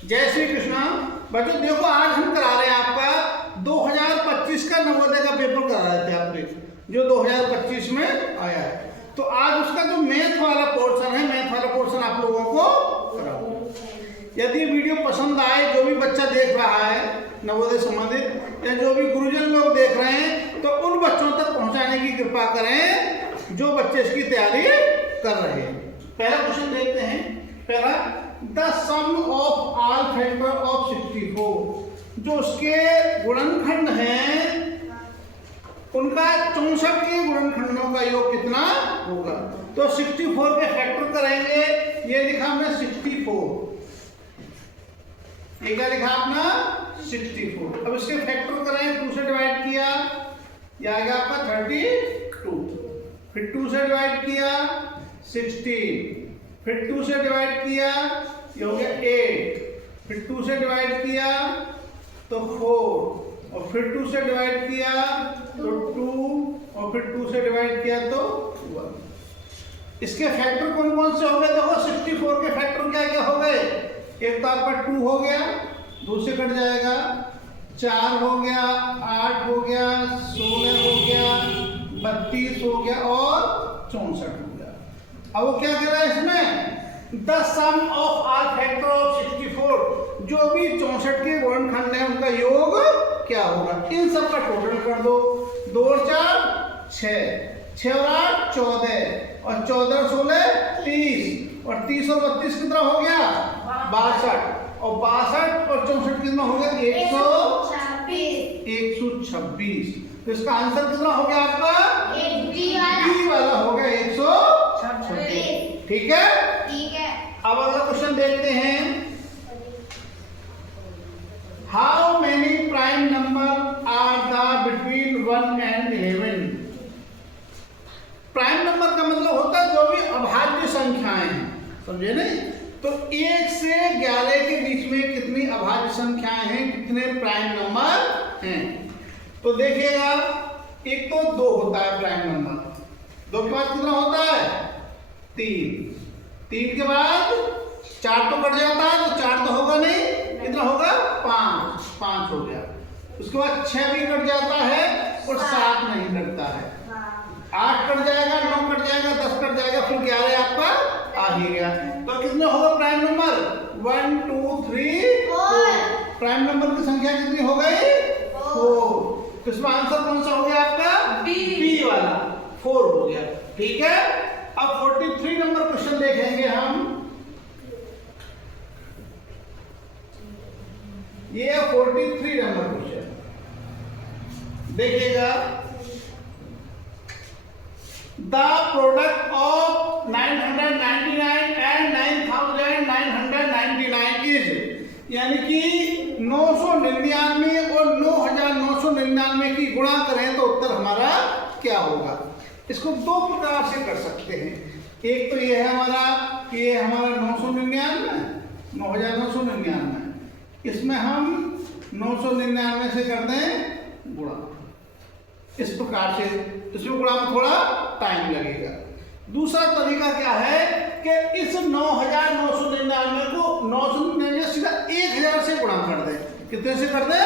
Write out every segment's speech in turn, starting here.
जय श्री कृष्णा। बच्चों देखो, आज हम करा रहे हैं आपका 2025 का नवोदय का पेपर करा रहे थे आपके, जो 2025 में आया है। तो आज उसका जो मैथ वाला पोर्शन है, मैथ वाला पोर्शन आप लोगों को कराऊंगा। यदि वीडियो पसंद आए, जो भी बच्चा देख रहा है नवोदय संबंधित या जो भी गुरुजन लोग देख रहे हैं, तो उन बच्चों तक पहुंचाने की कृपा करें जो बच्चे इसकी तैयारी कर रहे हैं। पहला क्वेश्चन देखते हैं। पहला, the sum of all factor of 64, जो उसके गुणनखंड हैं उनका 64 के गुणनखंडों का योग कितना होगा। तो 64 के फैक्टर करेंगे। ये लिखा हमने 64, ये क्या लिखा अपना 64। अब इसके फैक्टर करें, 2 से डिवाइड किया, यह आ गया आपका 32, फिर 2 से डिवाइड किया 16, फिर 2 से डिवाइड किया ये हो गया 8, फिर 2 से डिवाइड किया तो 4, और फिर 2 से डिवाइड किया तो 2, और फिर 2 से डिवाइड किया तो 1। इसके फैक्टर कौन कौन से हो गए? देखो 64 के फैक्टर क्या क्या हो गए। एक तो आपका 2 हो गया, 2 से कट जाएगा, 4 हो गया, 8 हो गया, 16 हो गया, 32 हो गया और 64 हो गया। अब वो क्या कह रहा है इसमें, the sum of all factor of 64, जो भी 64 के गुणनखंड है उनका योग क्या होगा। इन सब का टोटल कर दो। 2 और 4 6, 6 और 8 14, और 14 और 16 30, और 30 और 32 कितना हो गया 62, और 62 और 64 कितना हो गया 126। तो इसका आंसर कितना हो गया आपका बी वाला हो गया 126। ठीक है। अब अगला क्वेश्चन देखते हैं। How many prime number are the between 1 and 11। Prime number का मतलब होता है जो भी अभाज्य संख्याएं हैं, समझे नहीं। तो 1 से 11 के बीच में कितनी अभाज्य संख्याएं हैं, कितने प्राइम नंबर हैं। तो देखिएगा, एक तो 2 होता है प्राइम नंबर, 2 के बाद कितना होता है 3, 3 के बाद 4 तो कट जाता है, तो 4 तो होगा नहीं, कितना होगा 5 हो गया। उसके बाद 6 भी कट जाता है और 7 नहीं कटता है, 8 कट जाएगा, 9 कट जाएगा, 10 कट जाएगा, फिर 11 आपका आ ही गया। तो कितने होगा प्राइम नंबर 1 2 3 4। प्राइम नंबर की संख्या कितनी हो गई 4। तो इसमें आंसर कौन सा हो गया आपका बी वाला 4 हो गया। ठीक है। अब 43 नंबर क्वेश्चन देखेंगे हम। ये 43 नंबर क्वेश्चन देखिएगा। The product of 999 and 9999 is, यानी कि 999 और 9999 की गुणा करें तो उत्तर हमारा क्या होगा। इसको 2 प्रकार से कर सकते हैं। एक तो ये है हमारा कि ये हमारा 999 9999, इसमें हम 999 से कर दें गुणा, इस प्रकार से। इसमें गुणा में थोड़ा टाइम लगेगा। दूसरा तरीका क्या है कि इस 9999 को 999 सीधा 1000 से गुणा कर दें। कितने से कर दें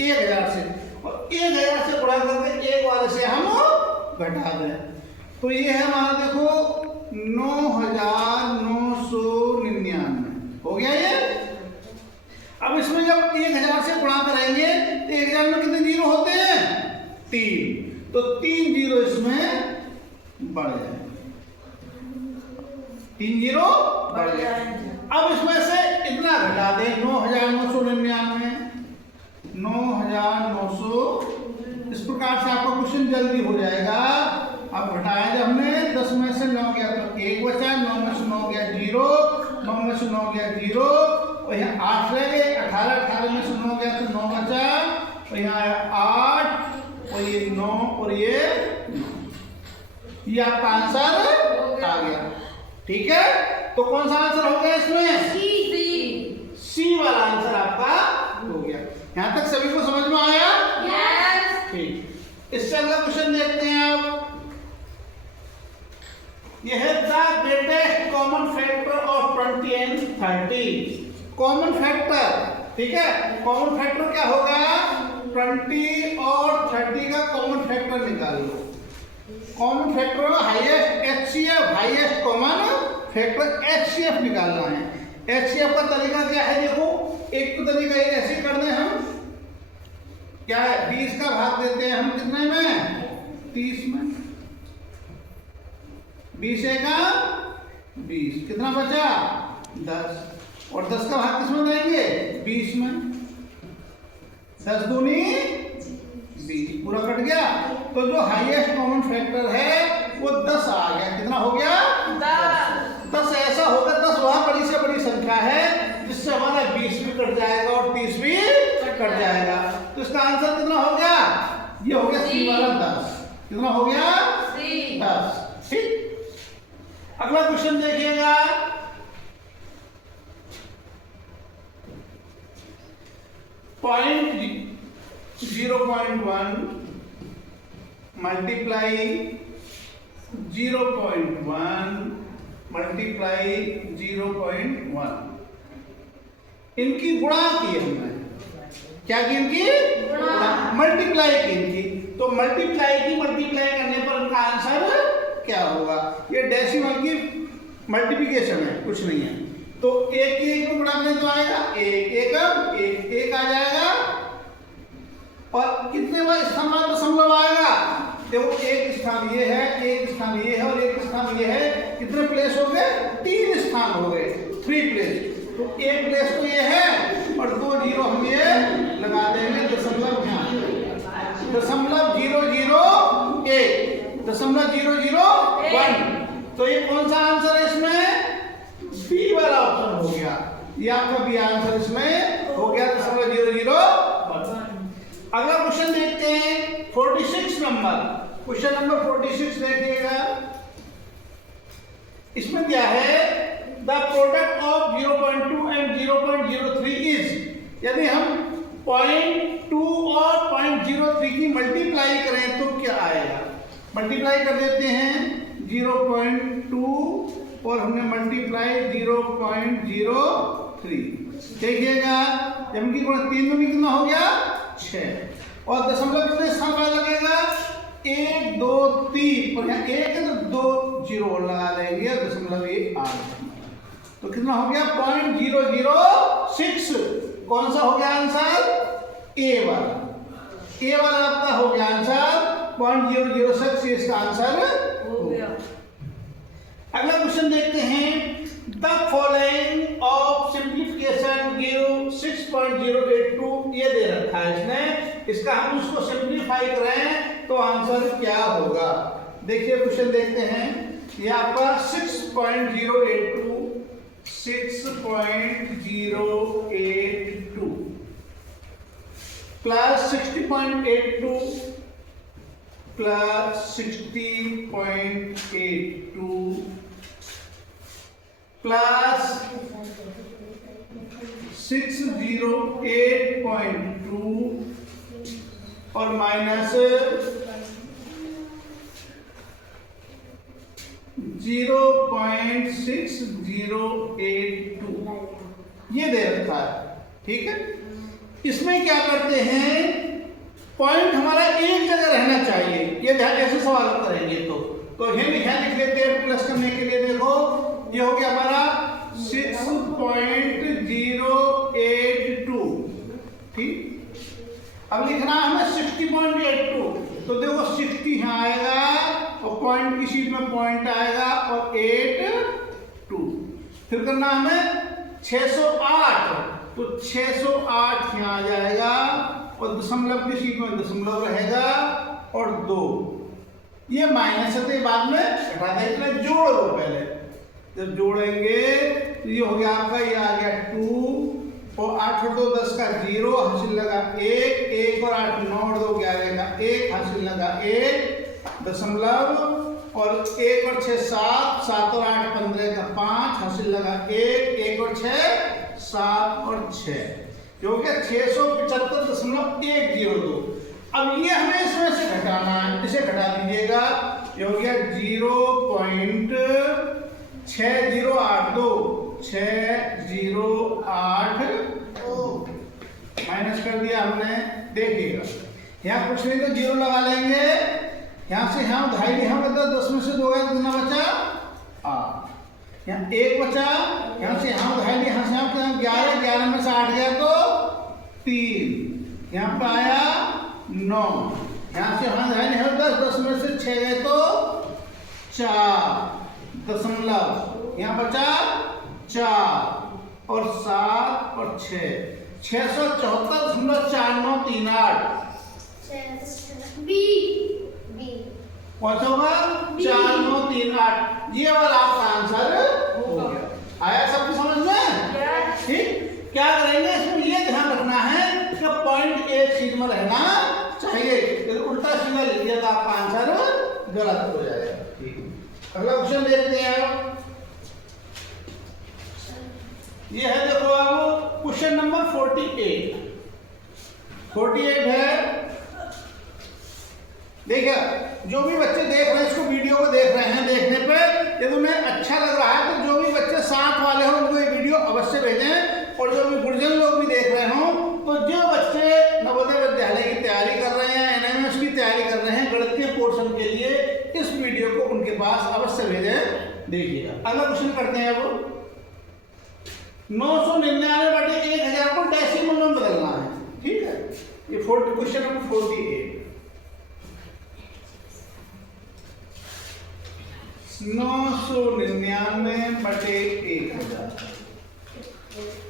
1000 से, और 1000 से गुणा करके एक वाले से हम घटा दें। तो ये है हमारा देखो 9999 हो गया ये। अब इसमें जब 1000 से गुणा करेंगे तो 1000 में कितने जीरो होते हैं 3, तो 3 जीरो इसमें बढ़ जाए, 3 जीरो बढ़ जाए। अब इसमें से इतना घटा दें 9999, 9900। इस प्रकार से आपका क्वेश्चन जल्दी हो जाएगा। अब घटाया जब हमने 10 में से 9 गया तो 1 बचा, 9 में से 9 गया 0, 9 में से 9 गया 0, और यहाँ 8 रह गए, 18 में से 9 गया तो 9 बचा, और यहाँ आया 8, और ये 9 और ये 9। ये आपका आंसर आ गया। ठीक है। तो कौन सा आंसर हो गया इसमें सी वाला आंसर आपका हो गया। यहाँ तक सभी को समझ में आया? यस। ठीक। इससे अगला क्वेश्चन देखते हैं आप। यह है the greatest common factor of 20 and 30। Common factor, ठीक है, कॉमन फैक्टर क्या होगा, 20 और 30 का कॉमन फैक्टर निकाल लो। Common factor highest HCF, highest common factor HCF निकालना है। HCF का तरीका क्या है, देखो एक तो तरीका ये ऐसे कर दें हम, क्या है 20 का भाग देते हैं हम कितने में, 30 में, 20 का 20, कितना बचा 10, और 10 का भाग किसमें देंगे 20 में, 10 दूनी 20, पूरा कट गया। तो जो हाईएस्ट कॉमन फैक्टर है वो 10 आ गया, कितना हो गया 10 ऐसा होगा, 10 वहां बड़ी से बड़ी संख्या है जिससे हमारा 20 भी कट जाएगा और 30 भी कट जाएगा। तो इसका आंसर कितना हो गया, ये हो गया सी वाला 10, कितना हो गया 10, ठीक। अगला क्वेश्चन देखिएगा, .0.1 मल्टीप्लाई 0.1 मल्टीप्लाई 0.1, इनकी गुणा की हमने, क्या की इनकी मल्टीप्लाई की इनकी। तो मल्टीप्लाई करने पर इनका आंसर क्या होगा, ये डेसिमल की मल्टीप्लिकेशन है, कुछ नहीं है। तो एक की एक को गुणा करें तो आएगा एक आ जाएगा, और कितने बार स्थान वाला दशमलव आएगा, देखो एक स्थान ये है, एक स्थान ये है और एक स्थान ये है, कितने प्लेस हो गए 3 स्थान हो गए, 3 प्लेस। तो एक प्लेस तो ये है और 2 जीरो हम ये लगा देंगे, दशमलव 0.001, तो ये कौन सा आंसर है इसमें, बी वाला ऑप्शन हो गया, ये आपका बी आंसर इसमें हो गया 0.001। अगला क्वेश्चन देखते हैं 46 नंबर, क्वेश्चन नंबर 46 देखिएगा, इसमें क्या है, the product of 0.2 and 0.03 is, यदि हम 0.2 और 0.03 की मल्टीप्लाई करें तो क्या आएगा, मल्टीप्लाई कर देते हैं 0.2 और हमने मल्टीप्लाई 0.03, देखिएगा जब इनकी गुणा 3 में कितना हो गया 6, और दशमलव कितने स्थान पर लगेगा 1 2 3, और यहाँ 1 है तो 2 जीरो लगा देंगे, दशमलव ये आ गया, तो कितना हो गया 0.006, कौन सा हो गया आंसर, ए वाला आपका हो गया आंसर 0.006, इसका आंसर हो गया। अगला क्वेश्चन देखते हैं, the following of simplification give 6.082, ये दे रखा है इसने, इसका हम उसको सिंप्लीफाई करें तो आंसर क्या होगा, देखिए क्वेश्चन देखते हैं, ये आपका 6.082 प्लस 60.82 प्लस 60.82 प्लस 608.2 और माइनस 0.6082, ये दे रखा है, ठीक है। इसमें क्या करते हैं, पॉइंट हमारा एक जगह रहना चाहिए, ये ध्यान ऐसे सवाल करेंगे तो ये लिख लेते हैं प्लस करने के लिए, देखो ये हो गया हमारा 6.082, ठीक। अब लिखना है हमें 60.82, तो देखो 60 यहाँ आएगा और पॉइंट की शीट में पॉइंट आएगा और 82, फिर करना हमें 608, तो 608 यहाँ आ जाएगा और दशमलव की शीट में दशमलव रहेगा और 2, ये माइनस है बाद में हटा देंगे, जोड़ लो पहले, जब जोड़ेंगे तो ये हो गया आपका, ये आ गया 2 और 8 और 2 10 का 0, हासिल लगा 1 और 8 9 और 2 11 का 1, हासिल लगा 1 दशमलव, और 1 और 6 7 और 8 15 का 5, हासिल लगा 1 और 6 7 और 6, जो कि 675.102। अब ये हमें इसमें से घटाना है, इसे घटा दीजिएगा, ये हो गया 0.6082, 608 माइनस कर दिया हमने। देखिएगा यहाँ कुछ नहीं तो 0 लगा लेंगे, यहाँ से यहाँ उधाई यहाँ मतलब 10 में से 2 गया, कितना बचा 8, यहाँ 1 बचा, यहाँ से यहाँ उधाई यहाँ से यहाँ 11, 11 में से 8 गया तो 3, यहाँ पे आया 9, यहाँ से यहाँ उधाई है 10, 10 में से 6 गए तो 4 दशमलव, यहाँ बचा 4 और 7 और 6, 674.4938 कौन सा होगा 4938। ये वाला आपका आंसर हो गया। आया सबको समझ में? ठीक, क्या करेंगे इसमें ये ध्यान रखना है कि पॉइंट एक सीध में रहना चाहिए, यदि उल्टा सीधा लिख दिया तो आपका आंसर गलत हो जाएगा। अगला क्वेश्चन देखते हैं। ये है देखो अब क्वेश्चन नंबर 48 है। देखिए जो भी बच्चे देख रहे हैं इसको, वीडियो को देख रहे हैं, देखने पे यदि उन्हें अच्छा लग रहा है तो जो भी बच्चे साथ वाले हो उनको ये वीडियो अवश्य भेजें। और जो भी गुरजन लोग भी देख रहे हो, तो जो बच्चे नवोदय विद्यालय की तैयारी कर रहे हैं, एनएमएस की तैयारी कर रहे हैं, गणितीय पोर्शन के लिए इस वीडियो को उनके पास अवश्य भेजें। देखिएगा अगला क्वेश्चन करते हैं। अब 999/1000 को डेसिमल में बदलना है। ठीक है, ये क्वेश्चन नंबर 48। 999/1000।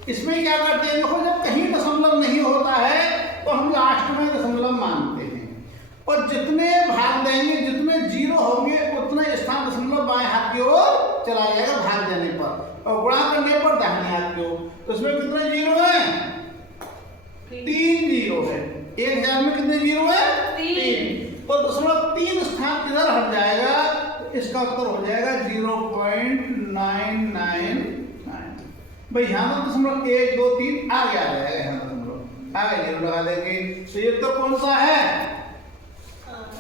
इसमें क्या करते हैं, देखो जब कहीं दशमलव नहीं होता है तो हम लास्ट में दशमलव मानते हैं, और जितने भाग देंगे, जितने 0 होंगे उतने स्थान दशमलव बाएं हाथ की ओर चला जाएगा भाग देने पर, और गुणा करने पर दाहिने हाथ की ओर। तो इसमें कितने 0 हैं? 3 0 है। 1000 में कितने 0 है? 3। तो दशमलव 3 स्थान किधर हट जाएगा? इसका उत्तर हो जाएगा 0.999। भाई यहाँ तो दशमलव 1 2 3 आगे आ जाएगा, यहाँ दशमलव आगे 0 लगा देंगे। तो ये तो कौन सा है?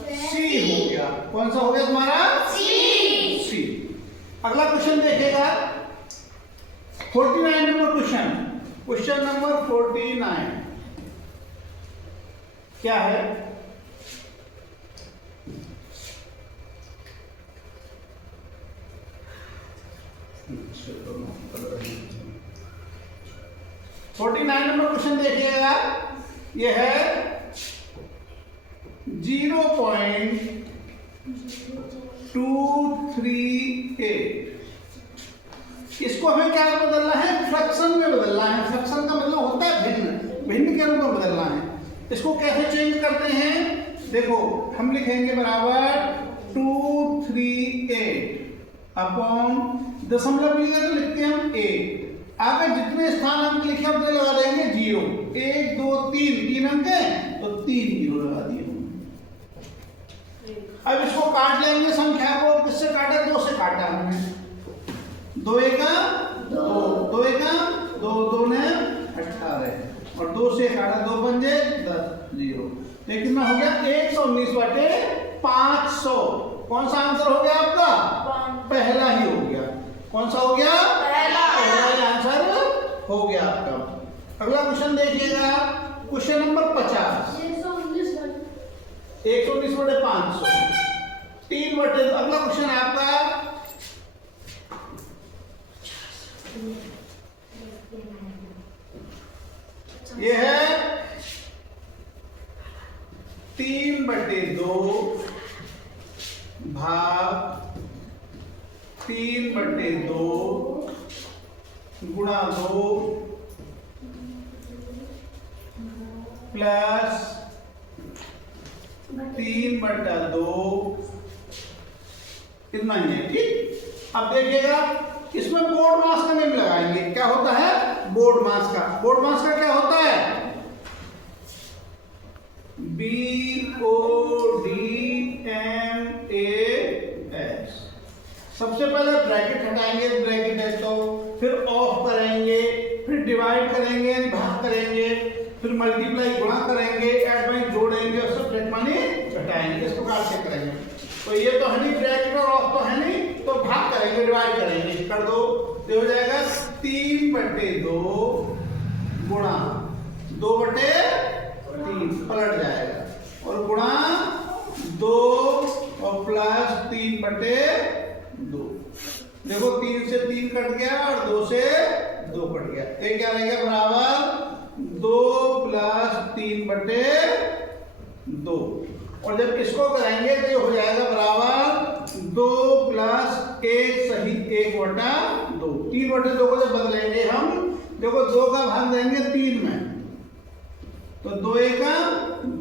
सी हो गया। कौन सा हो गया तुम्हारा? सी। अगला क्वेश्चन देखेगा 49 नंबर क्वेश्चन। क्वेश्चन नंबर 49 क्या है? 49 नंबर क्वेश्चन देखिएगा। यह है 0.238। इसको हमें क्या बदलना है? फ्रैक्शन में बदलना है। फ्रैक्शन का मतलब होता है भिन्न, भिन्न के रूप में बदलना है। इसको कैसे चेंज करते हैं? देखो हम लिखेंगे बराबर 238 अपॉन दशमलव मिलेगा तो लिखते हैं हम 1। आगे जितने स्थान अंक लिखे उतने लगा देंगे 0। 1 2 3 अंक है तो 3 0 लगा दिए। अब इसको काट लेंगे संख्या को। किससे काटा? 2 से काटा हमने। 2 1 2 2 1 2 2 ने 18 और 2 से काटा 2 पंजे 10 0। ये कितना हो गया? 119/500। कौन सा आंसर हो गया आपका? पहला ही हो गया। कौन सा हो गया? पहला ही आंसर हो गया आपका। अगला क्वेश्चन देखिएगा, क्वेश्चन नंबर 50। 119/500 3/2। अगला क्वेश्चन है आपका ये है 3/2 भाग 3/2 गुणा 2 प्लस 3/2 इतना ही है। ठीक, अब देखिएगा इसमें बोर्ड मास का नेम लगाएंगे। क्या होता है? बोर्ड मास का। बोर्ड मास का क्या होता है? BODMAS। सबसे पहले ब्रैकेट हटाएंगे, ब्रैकेट है तो फिर ऑफ करेंगे, फिर डिवाइड करेंगे, भाग करेंगे, फिर मल्टीप्लाई गुणा करेंगे, ऐड बाई जोड़ेंगे और सब ब्रैकेट माने घटाएंगे। इस प्रकार से करेंगे। तो ये तो है नहीं, ब्रैकेट और ऑफ तो है नहीं, तो भाग करेंगे, डिवाइड करेंगे। कर दो तो हो जाएगा 3/2 गुणा 2/3 पलट जाएगा और गुणा 2 और प्लस 3/2। देखो 3 से 3 कट गया और 2 से 2 कट गया, ये क्या रहेगा बराबर 2 प्लस 3/2। और जब इसको कराएंगे तो ये हो जाएगा बराबर 2 प्लस 1 सही 1/2। 3/2 को जब बदलेंगे हम, देखो 2 का भाग देंगे 3 में, तो 2 1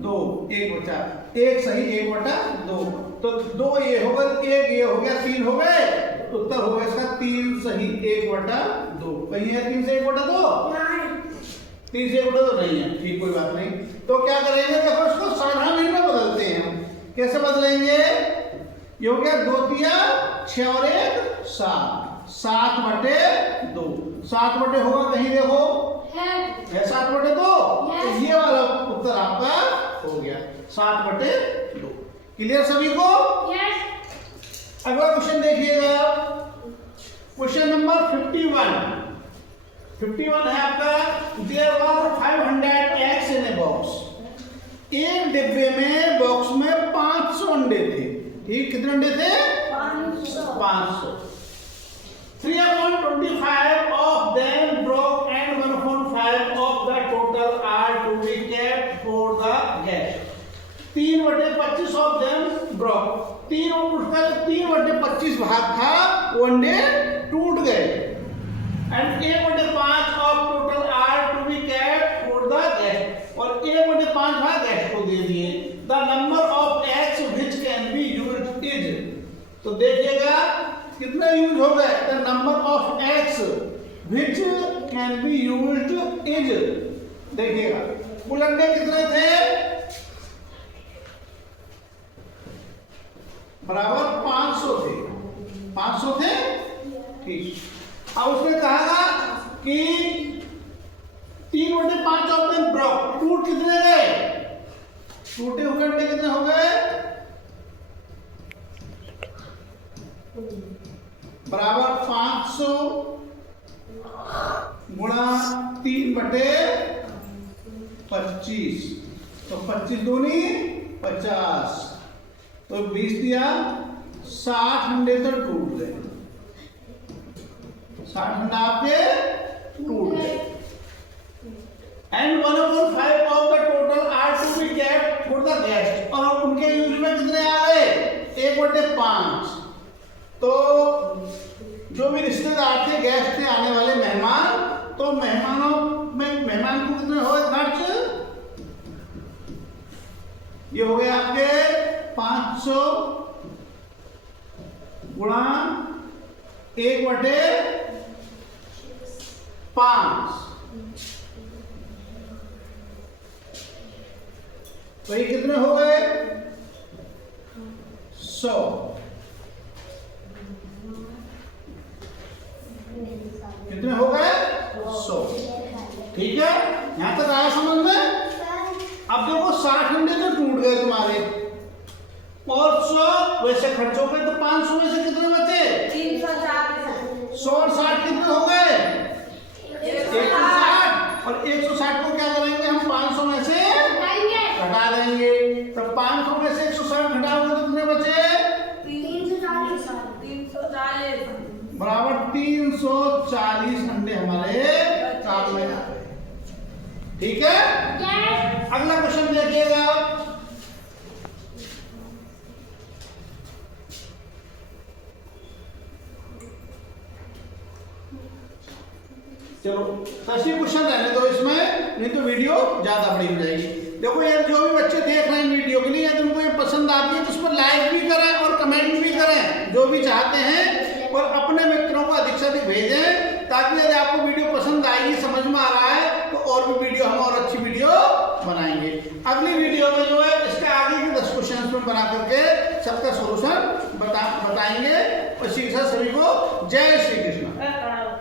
2, 1 सही 1/2। तो 2 ये होगा, 1 ये हो गया, 3 हो गए, तो उत्तर होगा इसका 3 सही 1/2। कहीं है 3 से 1/2? 3 से 1/2 नहीं है, ठीक कोई बात नहीं। तो क्या करेंगे, देखो इसको साधारण में बदलते हैं हम। कैसे बदलेंगे? ये हो गया 2 तिया 6 और 1 7, 7/2। 7 होगा कहीं, देखो है 7/2, तो ये वाला उत्तर आपका हो गया 7/2। क्लियर सभी को? अगला क्वेश्चन देखिएगा, क्वेश्चन नंबर 51 है आपका। There were 500 eggs in a box। एक डिब्बे में, बॉक्स में 500 अंडे थे। ठीक, कितने अंडे थे? 500। 3/25 of them broke and 1/5 of the total are to be kept for the guest। 3/25 of them broke। 3/25 भाग था, वो अंडे टूट गए। And 1/5 of total are to be kept for the guest। और 1/5 भाग गेस्ट को दे दिए। The number of eggs which can be used is। तो देखिएगा कितना यूज हो गए, the number of eggs which can be used is। देखिएगा कुल अंडे कितने थे, बराबर 500 थे। 500 थे, ठीक। अब उसने कहा कि 3/5 ऑफ देम ब्रोक, टूट कितने गए, टूटे हुए अंडे कितने हो गए, बराबर 500 गुणा 3/25, तो 25 दूनी 50, तो 20 दिया, 60 अंडे तो टूट गए। 60 अंडे आपके टूट गए। And 1/5 of the total are to be kept for the guest. और उनके यूज में कितने आ गए, 1/5। तो जो भी रिश्तेदार थे, गेस्ट थे, आने वाले मेहमान, तो मेहमानों में मेहमान को कितने हो गए खर्च, ये हो गए आपके 500 गुणा 1/5, तो ये कितने हो गए, 100। कितने हो गए, 100। ठीक है, यहां तक आया समझ में? अब देखो 60 अंडे तो टूट गए तुम्हारे, और 100 वैसे खर्च हो गए, तो 500 में से कितने बचे, 340। 100 और 60 कितने हो गए, 160। और 160 को क्या करेंगे हम, 500 में से घटा देंगे। तो 500 में से 160 घटाओगे तो कितने बचे, 340, बराबर 340 अंडे हमारे काम में आ गए। ठीक है, अगला क्वेश्चन देखिएगा। चलो 80 क्वेश्चन रहने दो इसमें, नहीं तो वीडियो ज्यादा बड़ी हो जाएगी। देखो यार, जो भी बच्चे देख रहे हैं वीडियो के लिए, यदि उनको ये पसंद आती है तो उस पर लाइक भी करें और कमेंट भी करें, जो भी चाहते हैं, और अपने मित्रों को अधिक से अधिक भेजें, ताकि यदि आपको वीडियो पसंद आएगी, समझ में आ रहा है, तो और भी वीडियो, हम और अच्छी वीडियो बनाएंगे। अगली वीडियो में जो है इसके आगे के 10 क्वेश्चन में बना करके सबका सोल्यूशन बताएंगे। और इसी के साथ सभी को जय श्री कृष्ण।